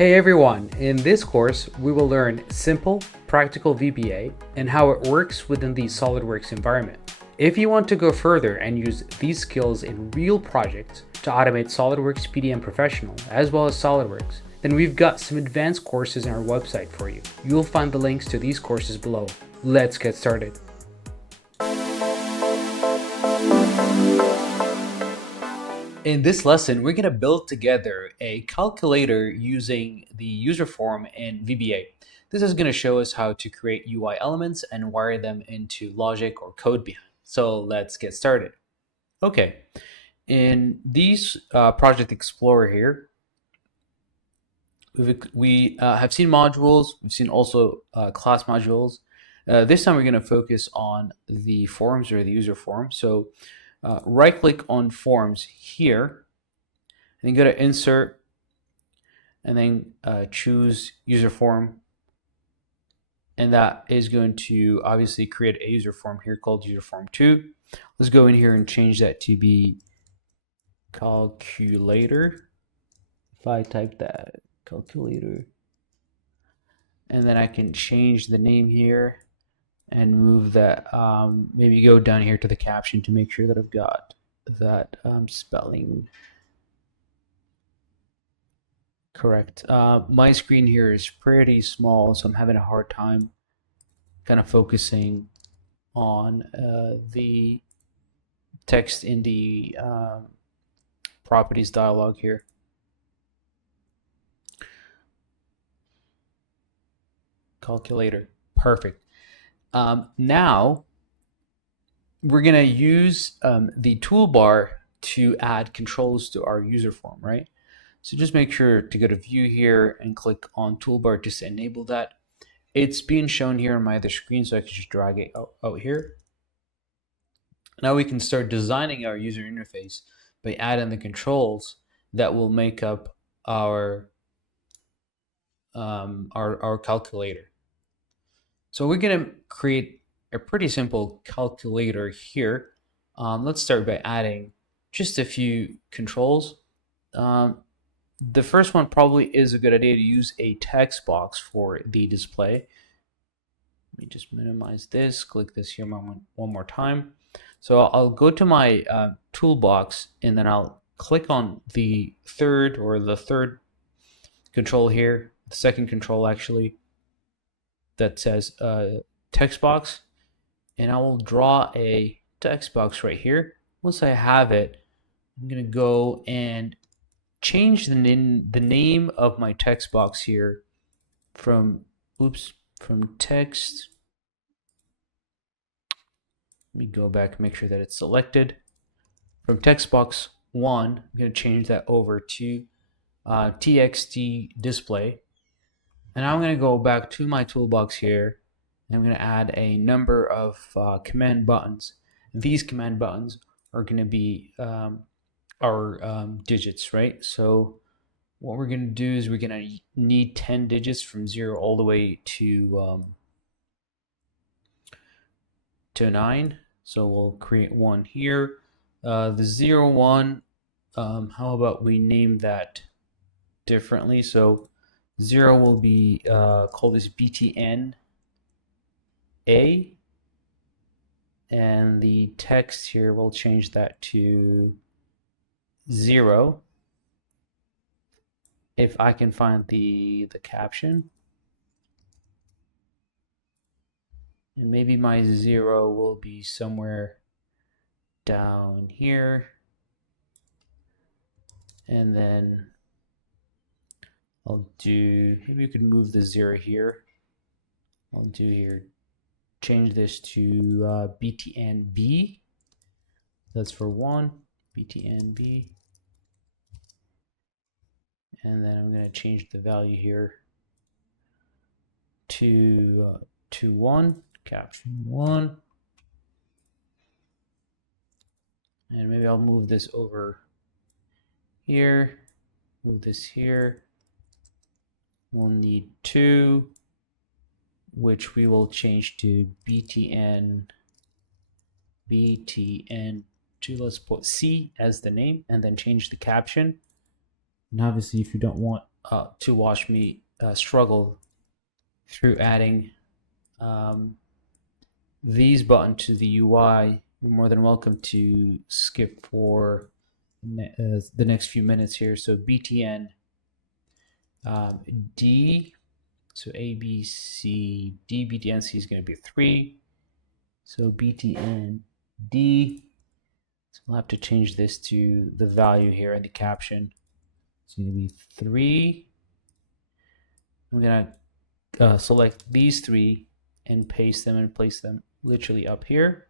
Hey everyone, in this course we will learn simple, practical VBA and how it works within the SOLIDWORKS environment. If you want to go further and use these skills in real projects to automate SOLIDWORKS PDM Professional as well as SOLIDWORKS, then we've got some advanced courses on our website for you. You'll find the links to these courses below. Let's get started. In this lesson, we're going to build together a calculator using the UserForm in VBA. This is going to show us how to create UI elements and wire them into logic or code behind. So let's get started. Okay, in these Project Explorer here, we have seen modules, we've seen also class modules. This time we're going to focus on the forms or the user form. So right click on forms here and then go to insert and then choose user form, and that is going to obviously create a user form here called UserForm2. Let's go in here and change that to be calculator. If I type that calculator, and then I can change the name here and move that, maybe go down here to the caption to make sure that I've got that spelling correct. My screen here is pretty small, so I'm having a hard time kind of focusing on the text in the properties dialog here. Calculator, perfect. Now we're going to use the toolbar to add controls to our user form, right? So just make sure to go to view here and click on toolbar just to enable that. It's being shown here on my other screen, so I can just drag it out here. Now we can start designing our user interface by adding the controls that will make up our calculator. So we're going to create a pretty simple calculator here. Let's start by adding just a few controls. The first one probably is a good idea to use a text box for the display. Let me just minimize this, click this here one more time. So I'll go to my toolbox and then I'll click on the third control here, the second control actually, that says text box, and I will draw a text box right here. Once I have it, I'm going to go and change the name of my text box here from text. Let me go back and make sure that it's selected. From text box 1, I'm going to change that over to txtDisplay. And I'm going to go back to my toolbox here, and I'm going to add a number of command buttons. These command buttons are going to be our digits, right? So what we're going to do is we're going to need 10 digits from 0 all the way to 9. So we'll create one here. The 0, 1, how about we name that differently? So 0 will be call this BTN A, and the text here we'll change that to 0. If I can find the caption, and maybe my 0 will be somewhere down here, and then I'll do, maybe you could move the 0 here. I'll do here, change this to BTNB. That's for 1, BTNB. And then I'm going to change the value here to 1, caption 1. And maybe I'll move this over here, move this here. We'll need 2, which we will change to BTN2. Let's put C as the name and then change the caption. And obviously, if you don't want to watch me struggle through adding these buttons to the UI, you're more than welcome to skip for the next few minutes here. So btn D, so A, B, C, D, btn C is going to be 3. So btn D, so we'll have to change this to the value here in the caption. It's going to be 3. I'm going to select these 3 and paste them and place them literally up here.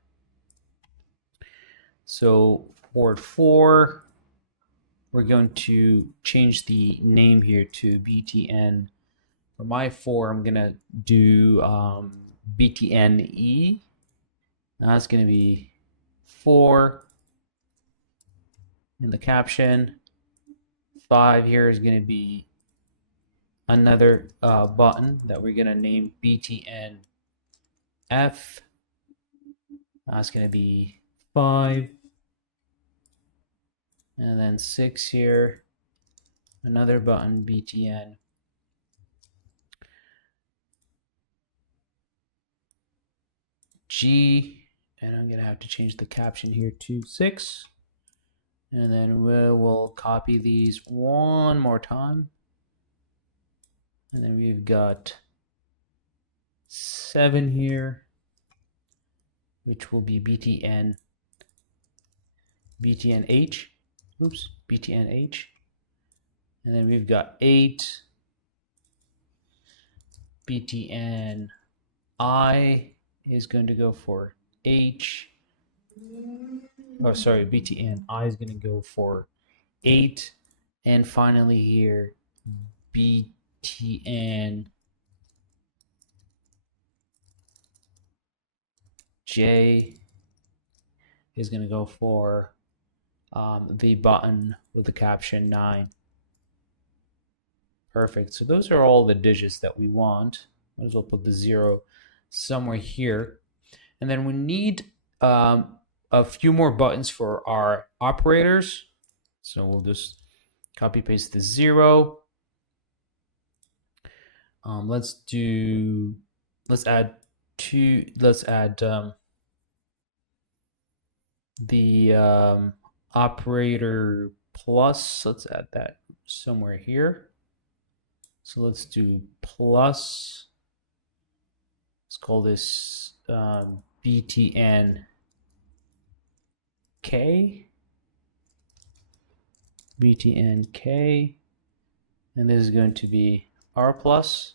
So for 4, we're going to change the name here to btn. For my 4, I'm going to do btne. Now it's going to be 4 in the caption. 5 here is going to be another button that we're going to name btn F. That's going to be 5. And then 6 here, another button btn G, and I'm going to have to change the caption here to 6. And then we'll copy these one more time. And then we've got 7 here, which will be btn H. Oops, btn H. And then we've got 8, btn I is going to go for H. Oh, sorry, btn I is going to go for 8. And finally here, btn J is going to go for the button with the caption 9. Perfect. So those are all the digits that we want. Might as well put the 0 somewhere here. And then we need a few more buttons for our operators. So we'll just copy paste the 0. Let's add the operator plus. Let's add that somewhere here. So let's do plus. Let's call this btn K. btn K. And this is going to be R plus.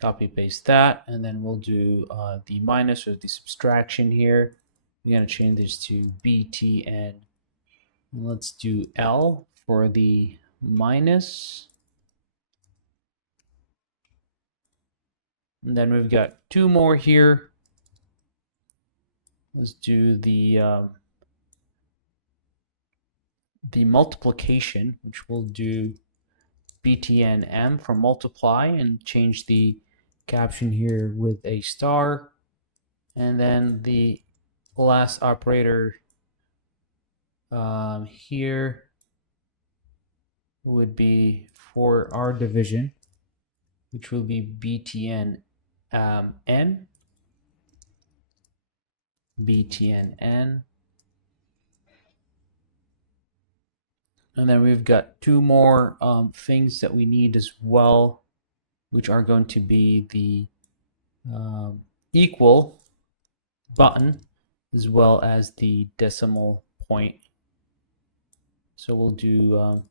Copy paste that, and then we'll do the minus or the subtraction here. We're going to change this to btn. Let's do L for the minus. And then we've got 2 more here. Let's do the multiplication, which we'll do btn M for multiply, and change the caption here with a star. And then the last operator here would be for our division, which will be btn N. btn N. And then we've got 2 more things that we need as well, which are going to be the equal button as well as the decimal point. So we'll do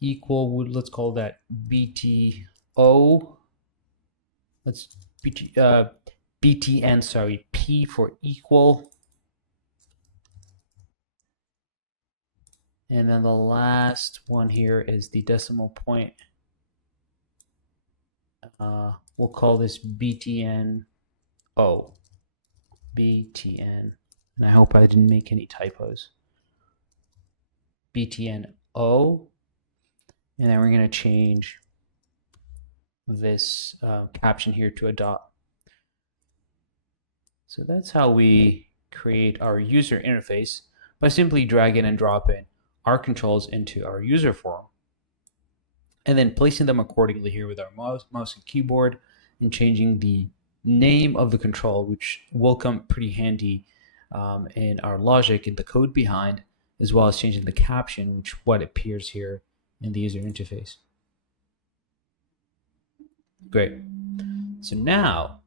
equal, let's call that BTO. Let's BTN, sorry, P for equal. And then the last one here is the decimal point. We'll call this BTN O. BTN. And I hope I didn't make any typos. BTN O. And then we're going to change this caption here to a dot. So that's how we create our user interface by simply dragging and dropping our controls into our user form, and then placing them accordingly here with our mouse and keyboard, and changing the name of the control, which will come pretty handy in our logic in the code behind, as well as changing the caption, which what appears here in the user interface. Great. So now,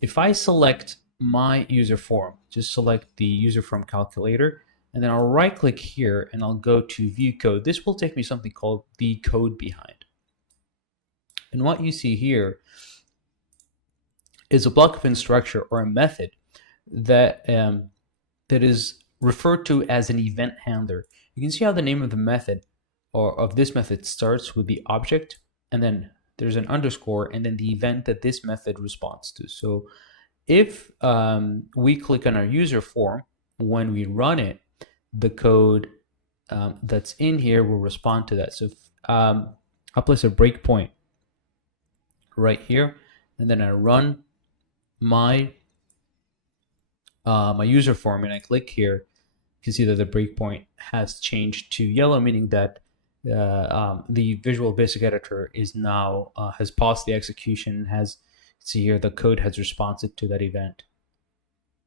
if I select my user form, just select the user form calculator, and then I'll right click here and I'll go to view code. This will take me something called the code behind. And what you see here is a block of instruction or a method that that is referred to as an event handler. You can see how the name of the method or of this method starts with the object, and then there's an underscore, and then the event that this method responds to. So if we click on our user form, when we run it, the code that's in here will respond to that. So if, I'll place a breakpoint right here, and then I run my my user form, and I click here. You can see that the breakpoint has changed to yellow, meaning that the Visual Basic Editor is now has paused the execution. Has see here the code has responded to that event,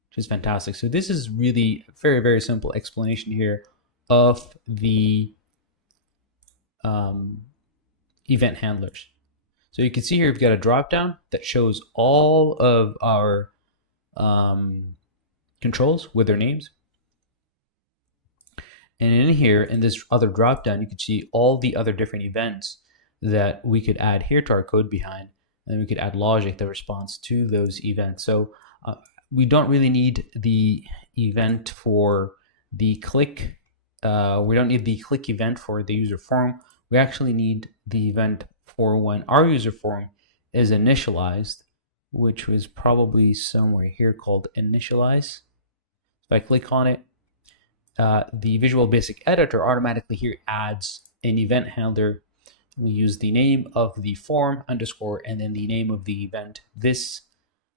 which is fantastic. So this is really a very, very simple explanation here of the event handlers. So you can see here we've got a drop down that shows all of our controls with their names. And in here, in this other drop down, you can see all the other different events that we could add here to our code behind, and then we could add logic that responds to those events. So we don't really need the event for the click. We don't need the click event for the user form. We actually need the event for when our user form is initialized, which was probably somewhere here called Initialize. If I click on it, the Visual Basic Editor automatically here adds an event handler. We use the name of the form underscore and then the name of the event this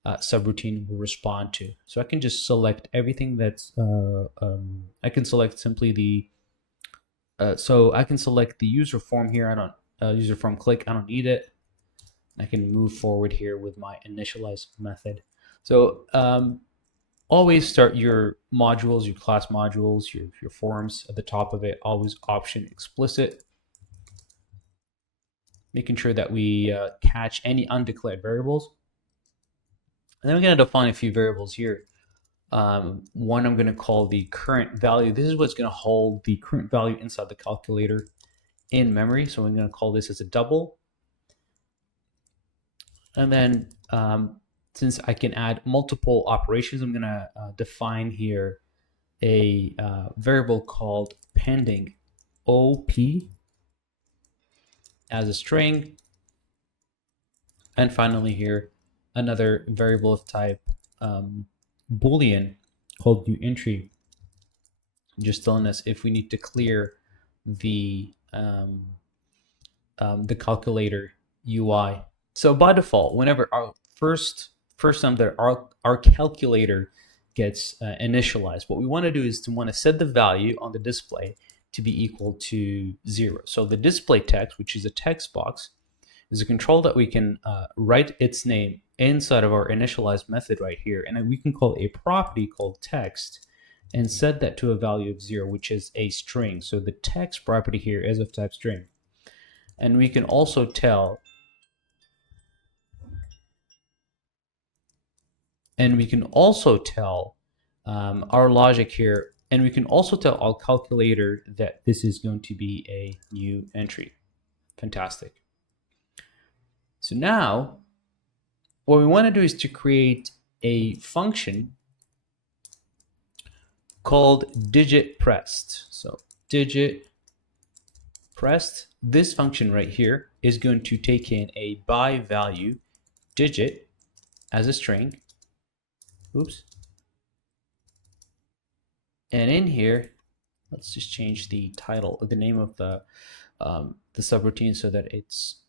subroutine will respond to. So I can just select everything that's I can select simply the so I can select the user form here. I don't user form click. I don't need it. I can move forward here with my initialize method. So always start your modules, your class modules, your forms at the top of it, always option explicit, making sure that we catch any undeclared variables. And then we're going to define a few variables here. One I'm going to call the current value. This is what's going to hold the current value inside the calculator in memory. So I'm going to call this as a double. And then since I can add multiple operations, I'm going to define here a variable called pending OP as a string. And finally here, another variable of type Boolean called uEntry, just telling us if we need to clear the calculator UI. So by default, whenever our first time that our calculator gets initialized, what we want to do is to want to set the value on the display to be equal to 0. So the display text, which is a text box, is a control that we can write its name inside of our initialize method right here, and then we can call a property called text and set that to a value of 0, which is a string. So the text property here is of type string, and we can also tell our logic here, and we can also tell our calculator that this is going to be a new entry. Fantastic. So now what we want to do is to create a function called DigitPressed. So DigitPressed, this function right here is going to take in a by value digit as a string. Oops. And in here, let's just change the title, the name of the subroutine so that it's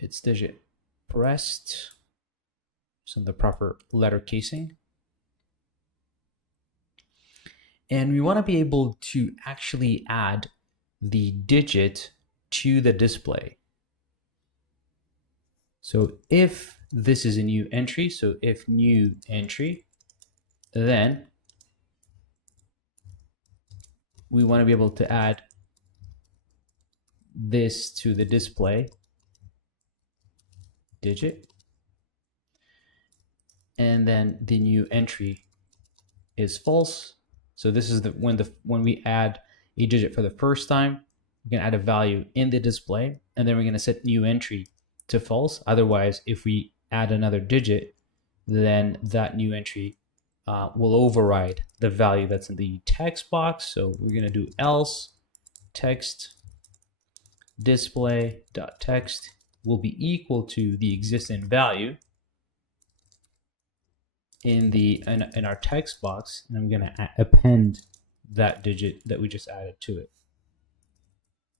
DigitPressed, so the proper letter casing. And we want to be able to actually add the digit to the display. So if this is a new entry, so if new entry, then we want to be able to add this to the display digit, and then the new entry is false. So this is when we add a digit for the first time, we're gonna add a value in the display, and then we're gonna set new entry to false. Otherwise, if we add another digit, then that new entry will override the value that's in the text box. So we're gonna do else txtDisplay.text will be equal to the existing value in our text box, and I'm gonna append that digit that we just added to it.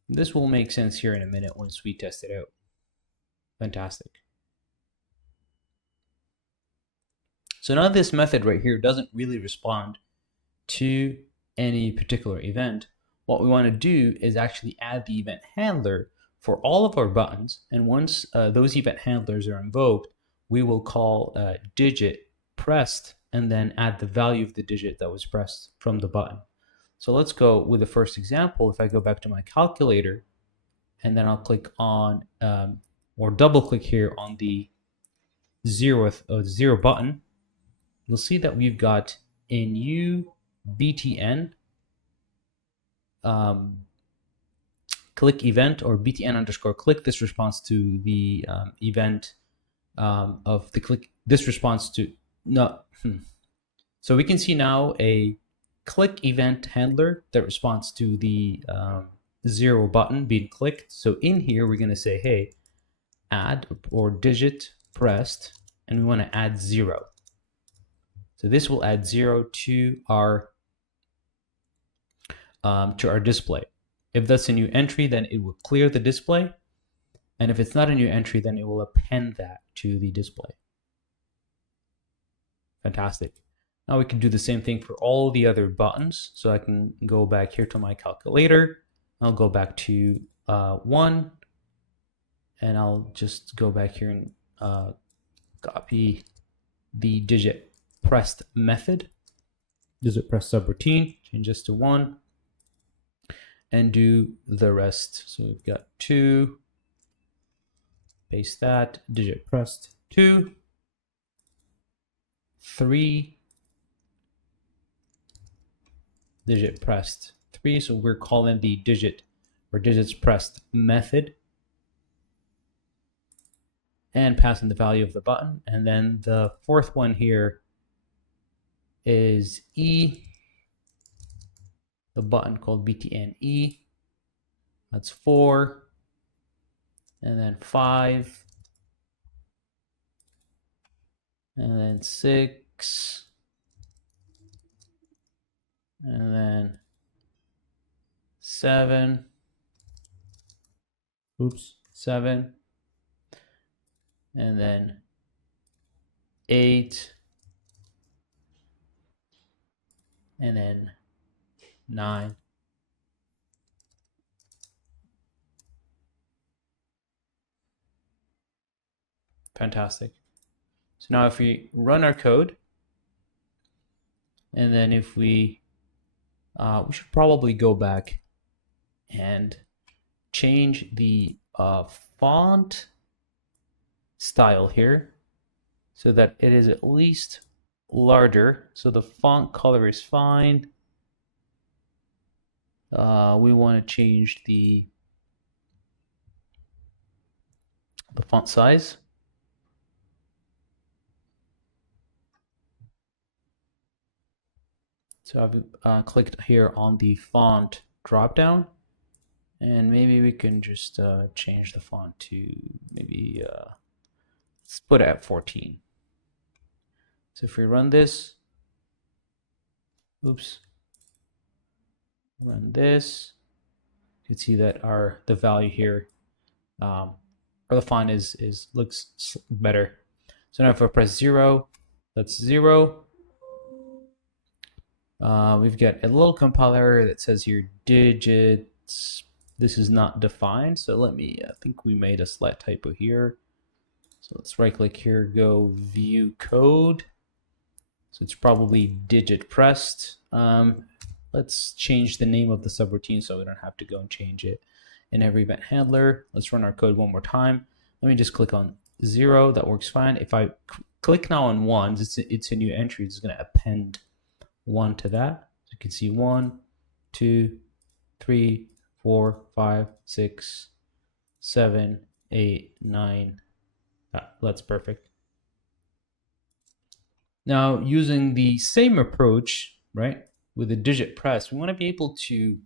This will make sense here in a minute once we test it out. Fantastic. So now this method right here doesn't really respond to any particular event. What we want to do is actually add the event handler for all of our buttons, and once those event handlers are invoked, we will call DigitPressed and then add the value of the digit that was pressed from the button. So let's go with the first example. If I go back to my calculator, and then I'll click on or double click here on the zero button, you'll see that we've got a new btn click event, or btn underscore click. This responds to the event of the click. This responds to So we can see now a click event handler that responds to the zero button being clicked. So in here, we're going to say, hey, add or digit pressed, and we want to add 0. So this will add 0 to our display. If that's a new entry, then it will clear the display. And if it's not a new entry, then it will append that to the display. Fantastic. Now we can do the same thing for all the other buttons. So I can go back here to my calculator. I'll go back to 1, and I'll just go back here and copy the DigitPressed method, DigitPressed subroutine, change this to 1, and do the rest. So we've got 2, paste that, DigitPressed 2, 3, DigitPressed 3. So we're calling the DigitPressed method and passing the value of the button. And then the fourth one here is E, the button called btn E. That's 4, and then 5, and then 6, and then 7, 7, and then 8, and then 9. Fantastic. So now if we run our code, and then if we should probably go back and change the font style here so that it is at least larger. So the font color is fine. We want to change the font size. So I've clicked here on the font dropdown, and maybe we can just change the font to maybe let's put it at 14. So if we run this, run this, you can see that the value here, or the font looks better. So now if I press 0, that's 0. We've got a little compiler that says here digit this is not defined. So let me, I think we made a slight typo here. So let's right click here, go view code. So it's probably DigitPressed. Let's change the name of the subroutine so we don't have to go and change it in every event handler. Let's run our code one more time. Let me just click on 0. That works fine. If I click now on 1, it's a new entry. It's going to append 1 to that. So you can see 1, 2, 3, 4, 5, 6, 7, 8, 9. That's perfect. Now, using the same approach, right, with the DigitPressed, we want to be able to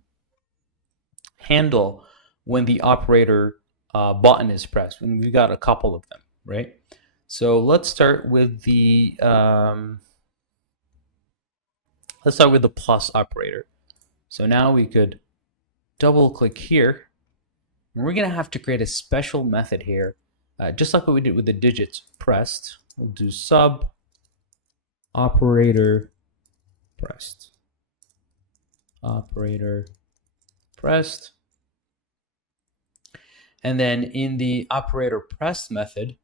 handle when the operator button is pressed, and we've got a couple of them, right? So let's start with the plus operator. So now we could double click here, and we're gonna have to create a special method here, just like what we did with the DigitPressed. We'll do sub operator pressed. Operator pressed. And then in the operator pressed method,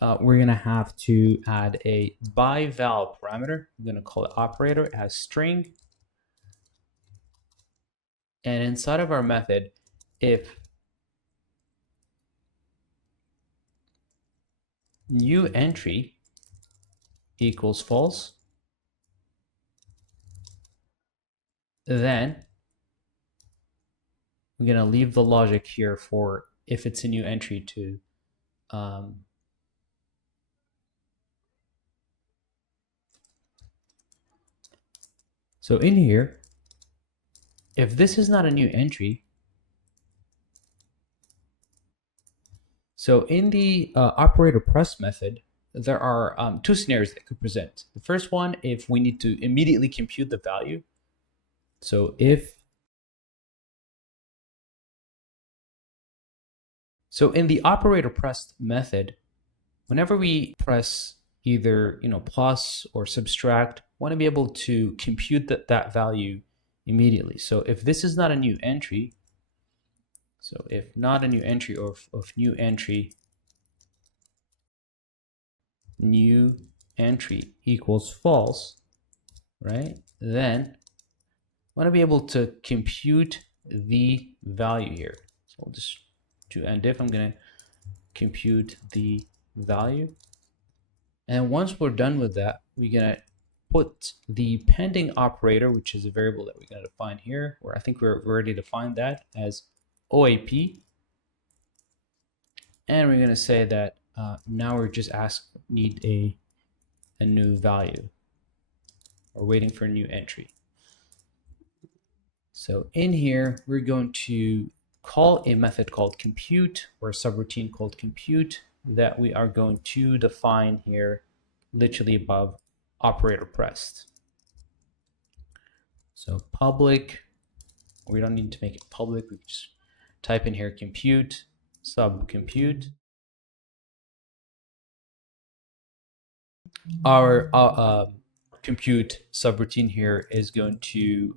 we're going to have to add a by-val parameter. I'm going to call it operator as string. And inside of our method, if new entry equals false, then I'm going to leave the logic here for if it's a new entry to so in here, if this is not a new entry, so in the operator press method, there are 2 scenarios that could present. The first one, if we need to immediately compute the value. So in the operator pressed method, whenever we press either plus or subtract, we want to be able to compute that value immediately. So if this is not a new entry, so if not a new entry, or if new entry equals false, right, then I want to be able to compute the value here. So I'll just do end if. I'm going to compute the value. And once we're done with that, we're going to put the pending operator, which is a variable that we're going to define here, or I think we're already defined that as OAP. And we're going to say that now we're just need a new value. We're waiting for a new entry. So in here, we're going to call a method called compute, or a subroutine called compute, that we are going to define here literally above operator pressed. So public, we don't need to make it public, we just type in here compute, sub compute. Our compute subroutine here is going to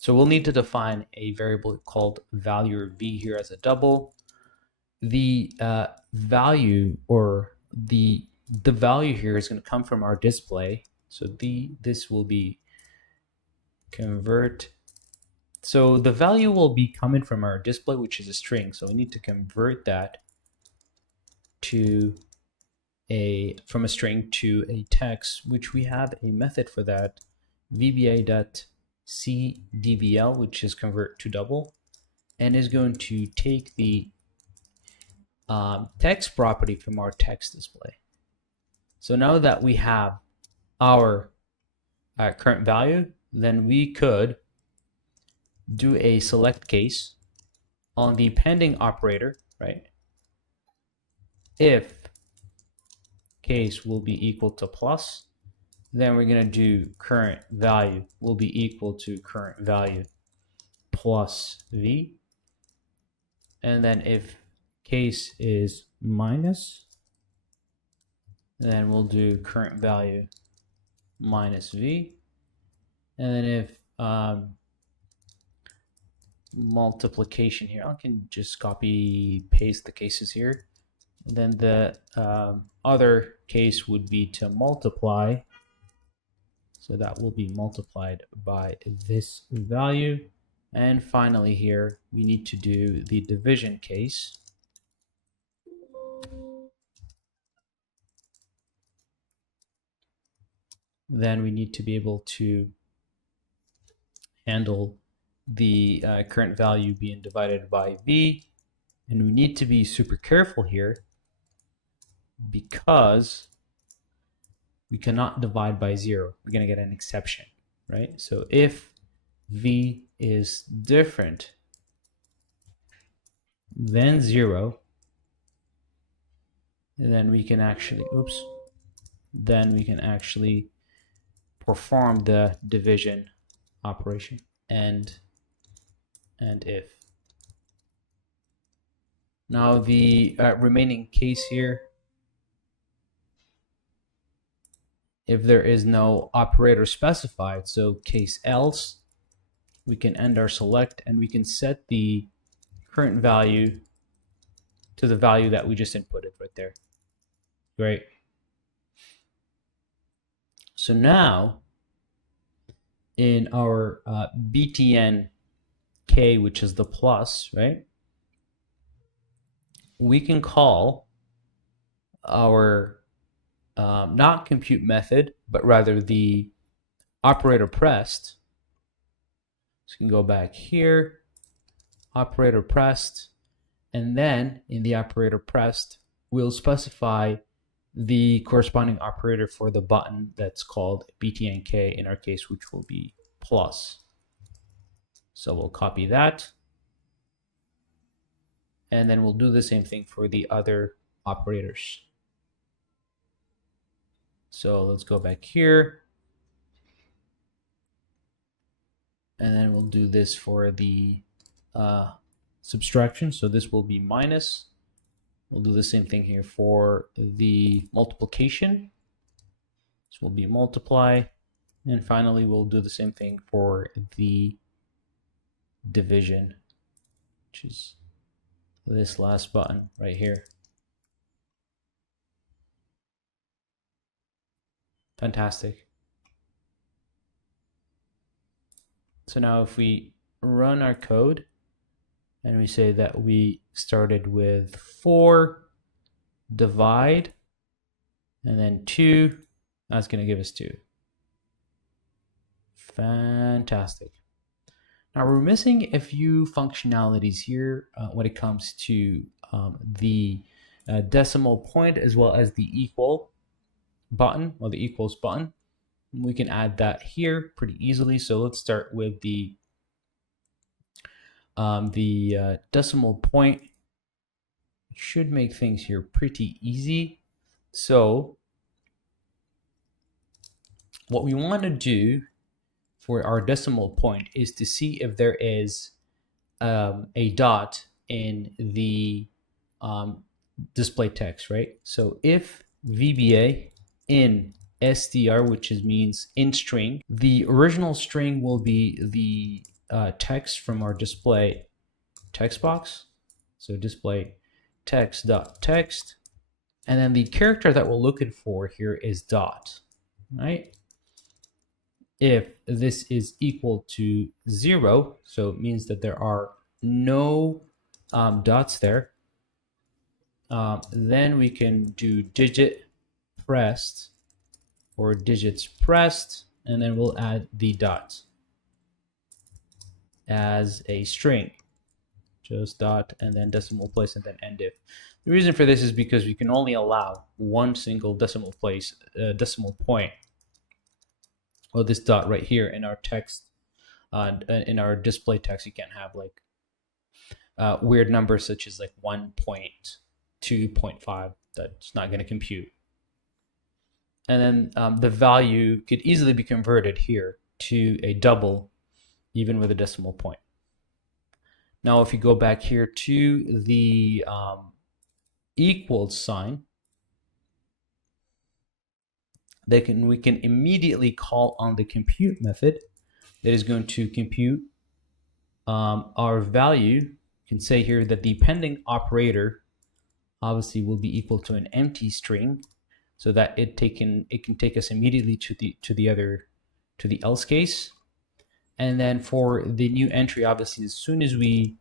so we'll need to define a variable called value v here as a double. The value, or the value here, is going to come from our display. So this will be convert. So the value will be coming from our display, which is a string. So we need to convert that to from a string to a text, which we have a method for that, VBA.cdvl, which is convert to double, and is going to take the text property from our text display. So now that we have our current value, then we could do a select case on the pending operator, right? If case will be equal to plus, then we're going to do current value will be equal to current value plus v. And then if case is minus, then we'll do current value minus v. And then if multiplication here. I can just copy paste the cases here. And then the other case would be to multiply. So that will be multiplied by this value. And finally here, we need to do the division case. Then we need to be able to handle the current value being divided by v. And we need to be super careful here because we cannot divide by 0. We're going to get an exception, right? So if v is different than 0, then we can actually, then we can actually perform the division operation and if. Now the remaining case here, if there is no operator specified, so case else, we can end our select and we can set the current value to the value that we just inputted right there. Great. So now in our btn k, which is the plus, right, we can call our not compute method, but rather the operator pressed. So we can go back here, operator pressed, and then in the operator pressed, we'll specify the corresponding operator for the button that's called btnk in our case, which will be plus. So we'll copy that. And then we'll do the same thing for the other operators. So let's go back here. And then we'll do this for the subtraction. So this will be minus. We'll do the same thing here for the multiplication. This will be multiply. And finally, we'll do the same thing for the division, which is this last button right here. Fantastic. So now if we run our code and we say that we started with 4 divide and then 2, that's going to give us 2. Fantastic. Now we're missing a few functionalities here when it comes to the decimal point as well as the equal button or the equals button. We can add that here pretty easily. So let's start with the decimal point. It should make things here pretty easy. So what we want to do for our decimal point is to see if there is a dot in the display text, right? So if VBA in str, which means in string, the original string will be the text from our display text box. So display text.text, and then the character that we're looking for here is dot, right? If this is equal to 0, so it means that there are no dots there, then we can do DigitPressed or digits pressed, and then we'll add the dot as a string, just dot and then decimal place and then endif. The reason for this is because we can only allow one single decimal place, decimal point, or this dot right here in our text, in our display text. You can't have like weird numbers such as like 1.2.5. That's not going to compute. And then the value could easily be converted here to a double, even with a decimal point. Now, if you go back here to the equals sign, we can immediately call on the compute method that is going to compute our value can say here that the pending operator obviously will be equal to an empty string, so that it can take us immediately to the else case. And then for the new entry, obviously as soon as we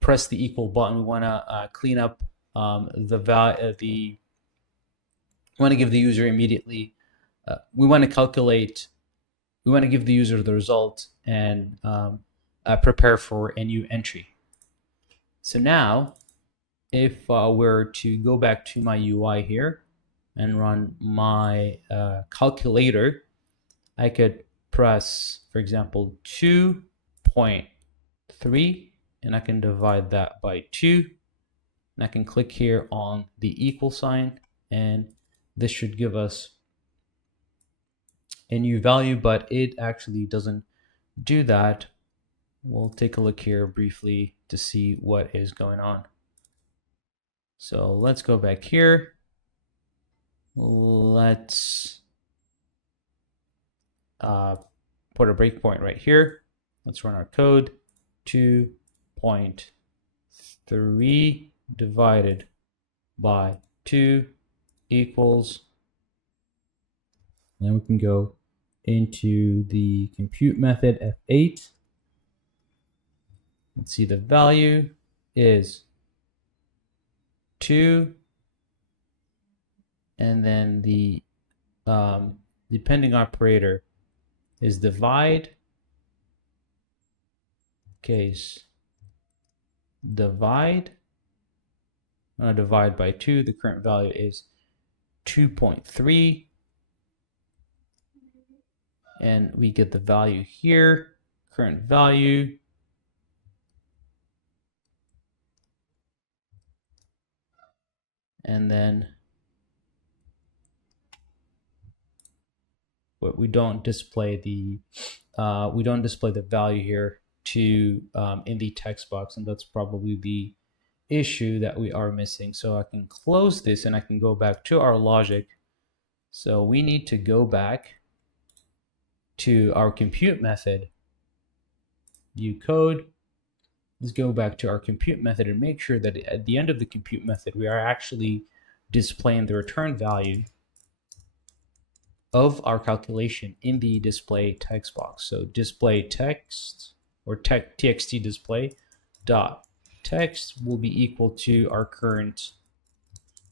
press the equal button, we want to clean up we want to give the user immediately. We want to give the user the result and prepare for a new entry. So now, if we're to go back to my UI here and run my calculator, I could press, for example, 2.3, and I can divide that by 2. And I can click here on the equal sign, and this should give us a new value, but it actually doesn't do that. We'll take a look here briefly to see what is going on. So let's go back here. Let's put a breakpoint right here. Let's run our code. 2.3 divided by 2 equals, and then we can go into the compute method F8. Let's see, the value is 2, and then the pending operator is divide, case divide. I'm going to divide by 2. The current value is 2.3, and we get the value here, current value. And then we don't display the value here to in the text box, and that's probably the issue that we are missing. So I can close this and I can go back to our logic. So we need to go back to our compute method, view code. Let's go back to our compute method and make sure that at the end of the compute method, we are actually displaying the return value of our calculation in the display text box. So display text or txtDisplay dot text will be equal to our current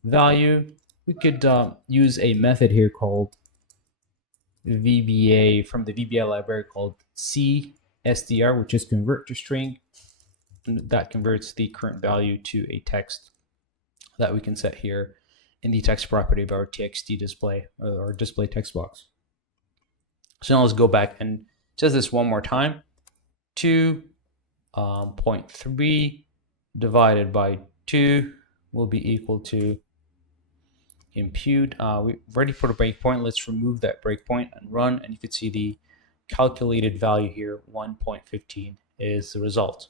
value. We could use a method here called VBA from the VBA library called cstr, which is convert to string. And that converts the current value to a text that we can set here in the text property of our txtDisplay or display text box. So now let's go back and test this one more time. 2.3 divided by 2 will be equal to compute. We've already put a breakpoint. Let's remove that breakpoint and run, and you can see the calculated value here, 1.15, is the result.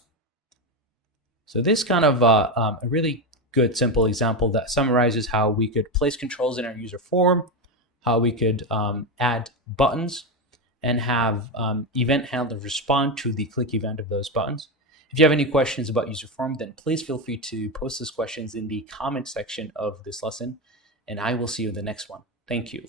So this kind of a really good simple example that summarizes how we could place controls in our user form, how we could add buttons, and have event handlers respond to the click event of those buttons. If you have any questions about UserForm, then please feel free to post those questions in the comment section of this lesson, and I will see you in the next one. Thank you.